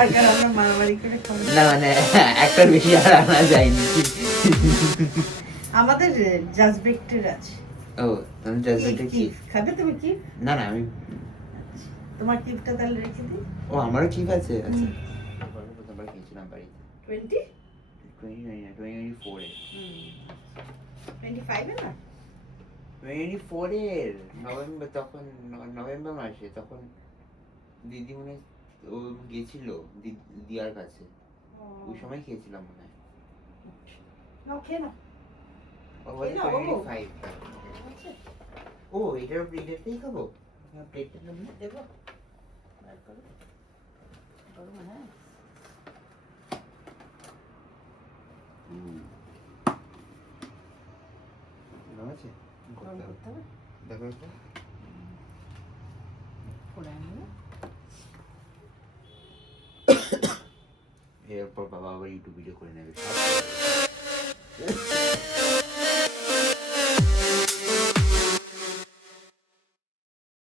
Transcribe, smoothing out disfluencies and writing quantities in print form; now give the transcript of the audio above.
দরকার আমরা মারামারি করে খাবো। না মানে একটার বেশি আর আনা যায়নি। আমাদের জাজবেক্টের আছে। ও তুমি জাজবেক্টে কি? খাবে তুমি কি? না না আমি তোমার কিপটা তাহলে রেখে দিই। ও আমারও ঠিক আছে। আচ্ছা প্রথমবার খেয়েছিলাম বাড়িতে 20 2024 এ 25 এ না 24 এর নভেম্বর, তখন নভেম্বর মাসে, তখন দিদি মনে হয় ও গেছিল দিয়ার কাছে, ওই সময় খেয়েছিলাম মনে হয়। নাও খেয়ে নাও। ও বলে খেয়ে নাও, বাবু। 25। আচ্ছা, ও এটার প্লেটটাই খাবো, প্লেটটা নেবো। দেবো বার করো গরম হ্যাঁ ঠিক আছে গরম করতে হবে দেখো একটু। করে আনবো। এরপর বাবা আবার ইউটিউব ভিডিও করে নেবে।